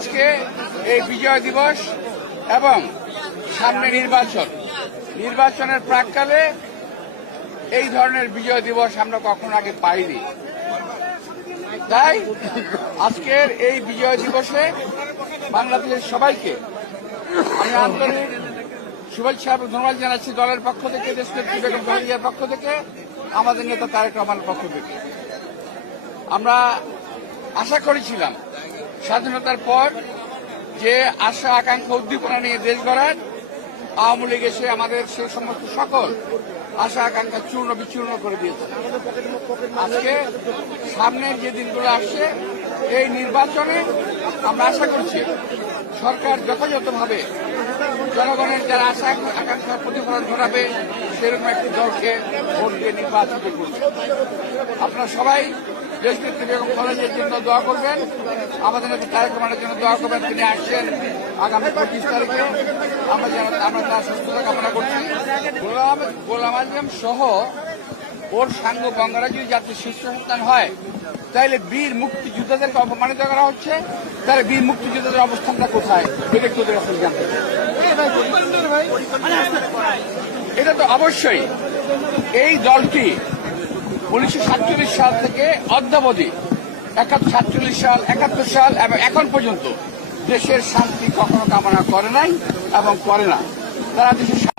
আজকে এই বিজয় দিবস এবং সামনে নির্বাচনের প্রাক্কালে এই ধরনের বিজয় দিবস আমরা কখনো আগে পাইনি। তাই আজকের এই বিজয় দিবসে বাংলাদেশের সবাইকে আমি আন্তরিক শুভেচ্ছা এবং ধন্যবাদ জানাচ্ছি। দলের পক্ষ থেকে, দেশনেত্রী বেগম খালেদা জিয়ার পক্ষ থেকে, আমাদের নেতা তারেক রহমানের পক্ষ থেকে। আমরা আশা করেছিলাম স্বাধীনতার পর যে আশা আকাঙ্ক্ষা উদ্দীপনা নিয়ে দেশ গড়ার, আওয়ামী লীগ এসে আমাদের সে সমস্ত সকল আশা আকাঙ্ক্ষা চূর্ণ বিচূর্ণ করে দিয়েছে। আজকে সামনের যে দিনগুলো আসছে, এই নির্বাচনে আমরা আশা করছি সরকার যথাযথভাবে জনগণের যারা আশা আকাঙ্ক্ষার প্রতিফলন ঘটাবে সেরকম একটি দলকে ভোট দিয়ে নির্বাচিত করবে। আপনারা সবাই দেশনেত্রী বেগম খালেদা জিয়ার জন্য দোয়া করবেন, আমাদের নেতা তারেক রহমানের জন্য দোয়া করবেন। তিনি আসছেন আগামী 25 তারিখে, আমরা তার সুস্থতা কামনা করছি। গোলাম আজম সহ ওর সাঙ্গ গঙ্গারা যদি জাতির শীর্ষ সন্তান হয়, তাইলে বীর মুক্তিযোদ্ধাদেরকে অপমানিত করা হচ্ছে। তাহলে বীর মুক্তিযোদ্ধাদের অবস্থানটা কোথায়, এটা একটু জানতে। এটা তো অবশ্যই এই দলটি 1947 সাল থেকে অদ্যাবধি 47 সাল, 71 সাল এবং এখন পর্যন্ত দেশের শান্তি কখনো কামনা করে নাই এবং করে না। তারা দেশের